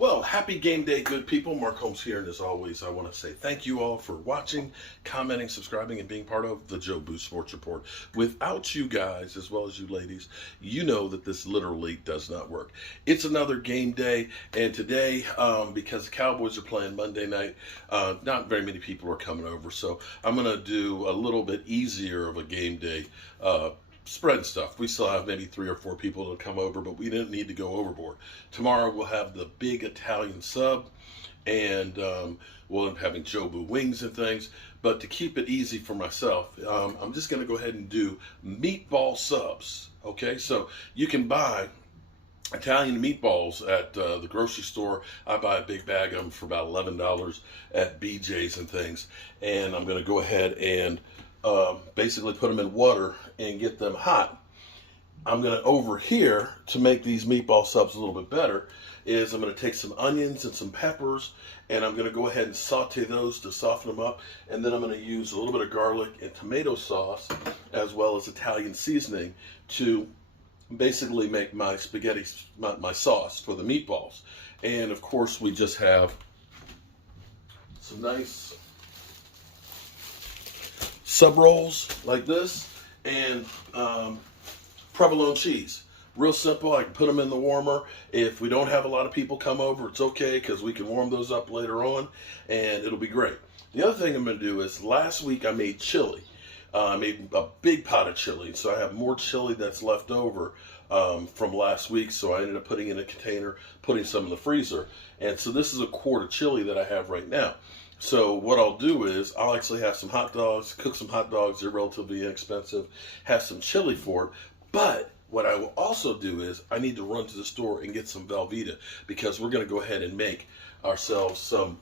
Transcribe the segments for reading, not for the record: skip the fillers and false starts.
Well, happy game day, good people. Mark Holmes here, and as always, I want to say thank you all for watching, commenting, subscribing, and being part of the Joe Boo Sports Report. Without you guys, as well as you ladies, you know that this literally does not work. It's another game day, and today, because the Cowboys are playing Monday night, not very many people are coming over, so I'm going to do a little bit easier of a game day spread stuff. We still have maybe 3 or 4 people to come over, but we didn't need to go overboard. Tomorrow we'll have the big Italian sub, and we'll end up having Joe Boo wings and things. But to keep it easy for myself, I'm just going to go ahead and do meatball subs. Okay, so you can buy Italian meatballs at the grocery store. I buy a big bag of them for about $11 at BJ's and things. And I'm going to go ahead and basically put them in water and get them hot. I'm going to, over here, to make these meatball subs a little bit better, is I'm going to take some onions and some peppers, and I'm going to go ahead and saute those to soften them up, and then I'm going to use a little bit of garlic and tomato sauce, as well as Italian seasoning, to basically make my spaghetti, my sauce for the meatballs. And of course, we just have some nice sub rolls like this, and provolone cheese. Real simple. I can put them in the warmer. If we don't have a lot of people come over, it's okay, because we can warm those up later on, and it'll be great. The other thing I'm going to do is, last week I made chili. I made a big pot of chili, so I have more chili that's left over from last week, so I ended up putting it in a container, putting some in the freezer. And so this is a quart of chili that I have right now. So what I'll do is, I'll actually have some hot dogs, cook some hot dogs, they're relatively inexpensive, have some chili for it. But what I will also do is, I need to run to the store and get some Velveeta, because we're going to go ahead and make ourselves some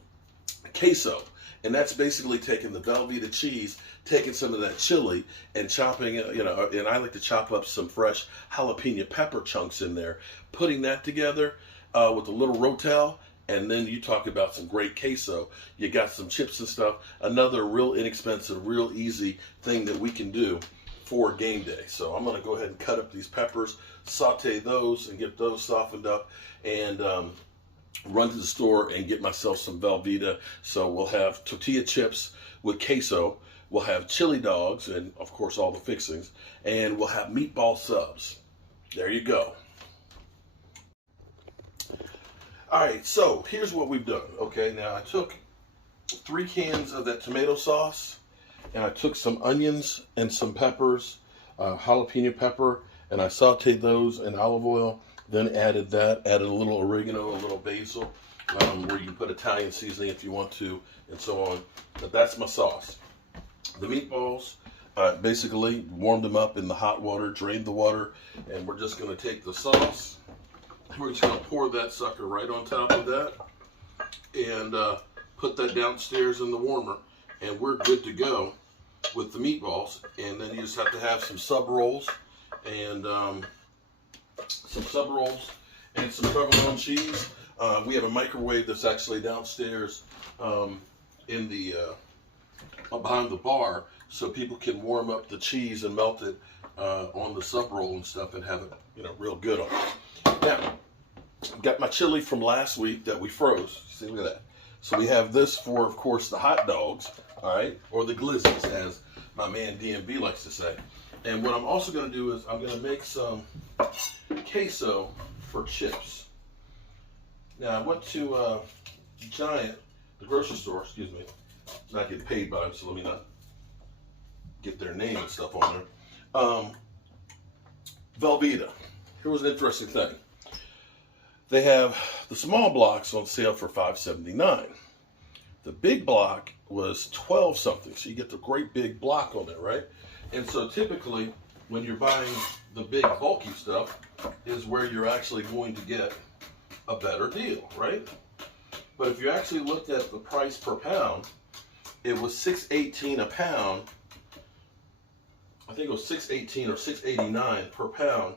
queso. And that's basically taking the Velveeta cheese, taking some of that chili, and chopping it, and I like to chop up some fresh jalapeno pepper chunks in there, putting that together with a little Rotel. And then you talk about some great queso. You got some chips and stuff. Another real inexpensive, real easy thing that we can do for game day. So I'm going to go ahead and cut up these peppers, saute those, and get those softened up, and run to the store and get myself some Velveeta. So we'll have tortilla chips with queso. We'll have chili dogs, and of course all the fixings. And we'll have meatball subs. There you go. All right, so here's what we've done. Okay, now I took 3 cans of that tomato sauce, and I took some onions and some peppers, jalapeno pepper, and I sauteed those in olive oil, then added a little oregano, a little basil, where you can put Italian seasoning if you want to, and so on. But that's my sauce. The meatballs, basically warmed them up in the hot water, drained the water, and we're just going to take the sauce. We're just going to pour that sucker right on top of that, and put that downstairs in the warmer, and we're good to go with the meatballs. And then you just have to have some sub rolls, and some provolone cheese. We have a microwave that's actually downstairs in the behind the bar, so people can warm up the cheese and melt it on the sub roll and stuff, and have it, real good on it. Now, got my chili from last week that we froze. See, look at that. So we have this for, of course, the hot dogs, all right, or the glizzies, as my man DMB likes to say. And what I'm also going to do is, I'm going to make some queso for chips. Now, I went to Giant, the grocery store, excuse me. I'm not getting paid by them, so let me not get their name and stuff on there. Velveeta. Here was an interesting thing. They have the small blocks on sale for $5.79. The big block was $12 something, so you get the great big block on it, right? And so typically, when you're buying the big bulky stuff, is where you're actually going to get a better deal, right? But if you actually looked at the price per pound, it was $6.18 a pound. I think it was $6.18 or $6.89 per pound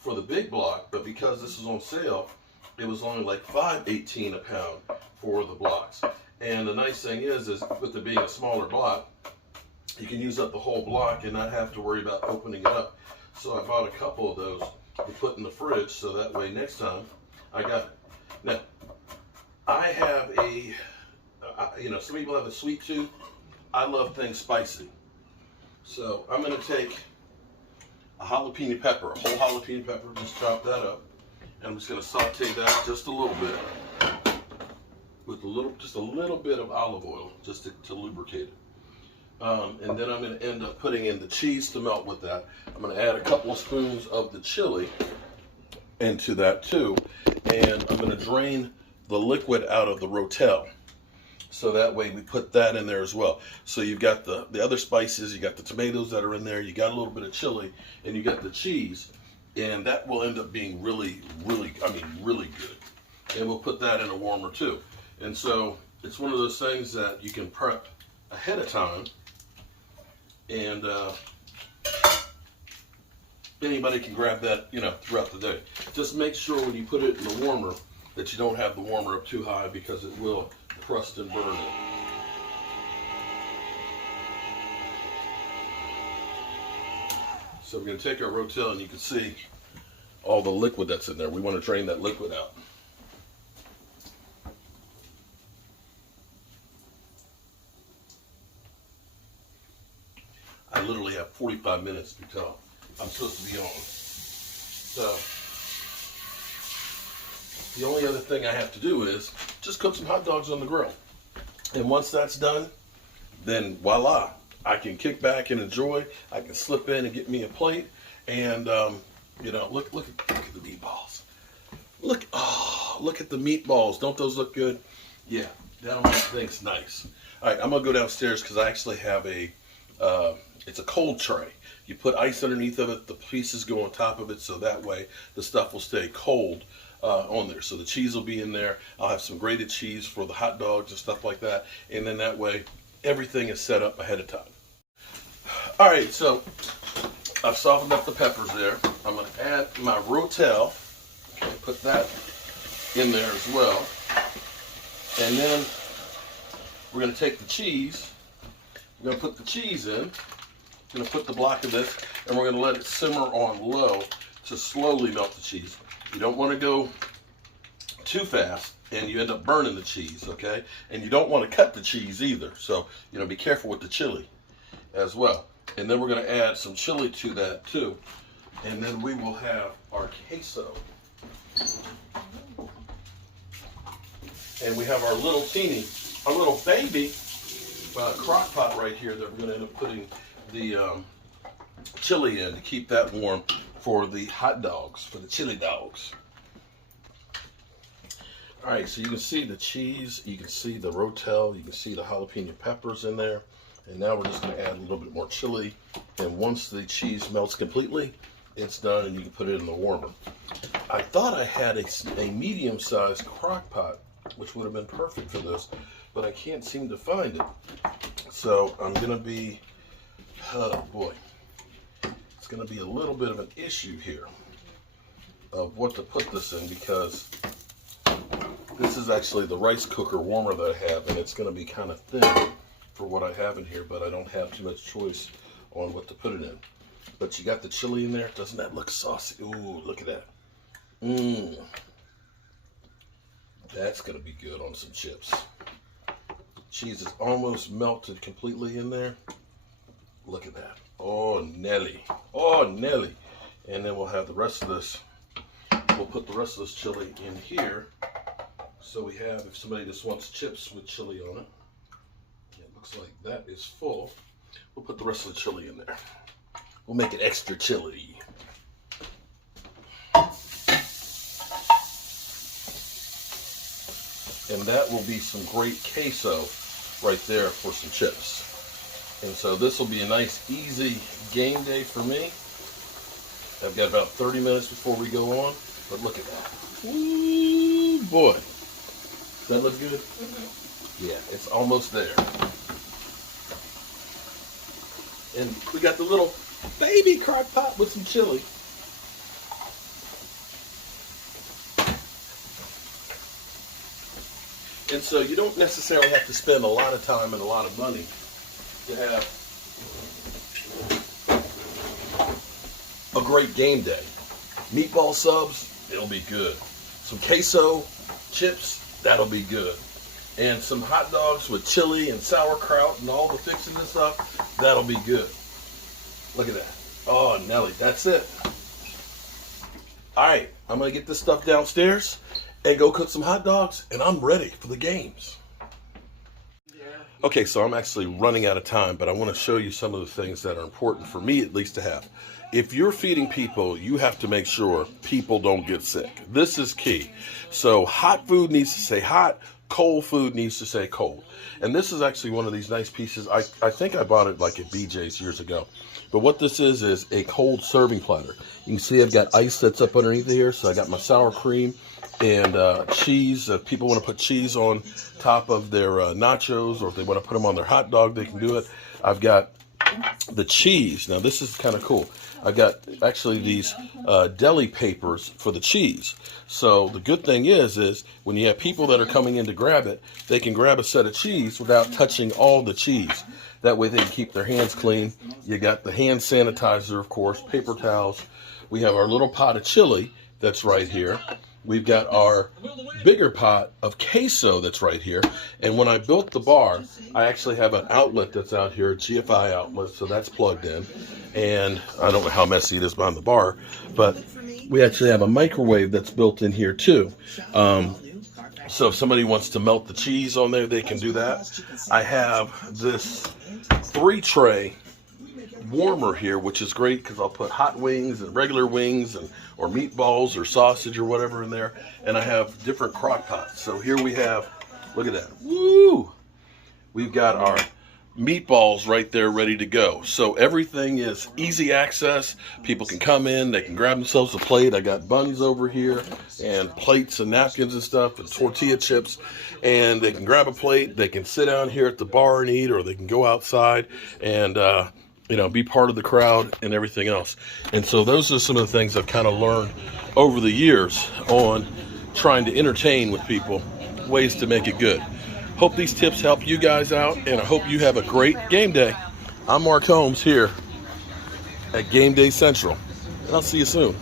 for the big block, but because this is on sale, it was only like $5.18 a pound for the blocks. And the nice thing is with it being a smaller block, you can use up the whole block and not have to worry about opening it up. So I bought a couple of those to put in the fridge, so that way next time I got it. Now, some people have a sweet tooth. I love things spicy. So I'm going to take a jalapeno pepper, a whole jalapeno pepper, just chop that up. And I'm just going to saute that just a little bit with just a little bit of olive oil, just to lubricate it. And then I'm going to end up putting in the cheese to melt with that. I'm going to add a couple of spoons of the chili into that too. And I'm going to drain the liquid out of the rotel. So that way we put that in there as well. So you've got the other spices, you got the tomatoes that are in there, you got a little bit of chili, and you got the cheese. And that will end up being really, really good. And we'll put that in a warmer too. And so it's one of those things that you can prep ahead of time. And anybody can grab that, throughout the day. Just make sure when you put it in the warmer that you don't have the warmer up too high, because it will crust and burn it. So we're going to take our rotel, and you can see all the liquid that's in there. We want to drain that liquid out. I literally have 45 minutes until I'm supposed to be on. So the only other thing I have to do is just cook some hot dogs on the grill. And once that's done, then voila, I can kick back and enjoy. I can slip in and get me a plate. And, look at the meatballs. Look at the meatballs. Don't those look good? Yeah, that'll make things nice. All right, I'm going to go downstairs because I actually have it's a cold tray. You put ice underneath of it, the pieces go on top of it, so that way the stuff will stay cold on there. So the cheese will be in there. I'll have some grated cheese for the hot dogs and stuff like that. And then that way, everything is set up ahead of time. All right, so I've softened up the peppers there. I'm going to add my rotel. Okay, put that in there as well. And then we're going to take the cheese. We're going to put the cheese in. We're going to put the block of this, and we're going to let it simmer on low to slowly melt the cheese. You don't want to go too fast, and you end up burning the cheese, okay? And you don't want to cut the cheese either. So, be careful with the chili as well. And then we're going to add some chili to that too. And then we will have our queso. And we have our little baby crock pot right here that we're going to end up putting the chili in to keep that warm for the hot dogs, for the chili dogs. All right, so you can see the cheese, you can see the rotel, you can see the jalapeno peppers in there. And now we're just going to add a little bit more chili. And once the cheese melts completely, it's done, and you can put it in the warmer. I thought I had a medium-sized crock pot, which would have been perfect for this, but I can't seem to find it. So I'm going to be, oh boy, it's going to be a little bit of an issue here of what to put this in, because this is actually the rice cooker warmer that I have, and it's going to be kind of thin for what I have in here, but I don't have too much choice on what to put it in. But you got the chili in there. Doesn't that look saucy? Ooh, look at that. That's going to be good on some chips. Cheese is almost melted completely in there. Look at that. Oh, Nelly. Oh, Nelly. And then we'll have the rest of this. We'll put the rest of this chili in here. So we have, if somebody just wants chips with chili on it. It looks like that is full. We'll put the rest of the chili in there. We'll make it extra chili. And that will be some great queso right there for some chips. And so this will be a nice, easy game day for me. I've got about 30 minutes before we go on, but look at that. Ooh, boy. Does that look good? Mm-hmm. Yeah, it's almost there. And we got the little baby crock pot with some chili. And so you don't necessarily have to spend a lot of time and a lot of money to have a great game day. Meatball subs, it'll be good. Some queso chips, that'll be good. and some hot dogs with chili and sauerkraut and all the fixing and stuff, that'll be good. Look at that. Oh, Nelly, that's it. All right, I'm going to get this stuff downstairs and go cook some hot dogs, and I'm ready for the games. Okay, so I'm actually running out of time, but I want to show you some of the things that are important for me, at least, to have. If you're feeding people, you have to make sure people don't get sick. This is key. So hot food needs to stay hot, cold food needs to stay cold. And this is actually one of these nice pieces. I think I bought it like at BJ's years ago. But what this is a cold serving platter. You can see I've got ice that's up underneath here, so I got my sour cream and cheese. If people want to put cheese on top of their nachos, or if they want to put them on their hot dog, they can do it. I've got the cheese. Now this is kind of cool. I've got actually these deli papers for the cheese. So the good thing is when you have people that are coming in to grab it, they can grab a set of cheese without touching all the cheese. That way they can keep their hands clean. You got the hand sanitizer, of course, paper towels. We have our little pot of chili that's right here. We've got our bigger pot of queso that's right here. And when I built the bar, I actually have an outlet that's out here, a GFI outlet, so that's plugged in. And I don't know how messy it is behind the bar, but we actually have a microwave that's built in here too. So if somebody wants to melt the cheese on there, they can do that. I have this 3-tray warmer here, which is great because I'll put hot wings and regular wings or meatballs or sausage or whatever in there. And I have different crock pots. So here we have, look at that. Woo! We've got our meatballs right there ready to go. So everything is easy access. People can come in, they can grab themselves a plate. I got buns over here and plates and napkins and stuff and tortilla chips, and they can grab a plate. They can sit down here at the bar and eat, or they can go outside and be part of the crowd and everything else. And so those are some of the things I've kind of learned over the years on trying to entertain with people, ways to make it good. Hope these tips help you guys out, and I hope you have a great game day. I'm Mark Holmes here at Game Day Central, and I'll see you soon.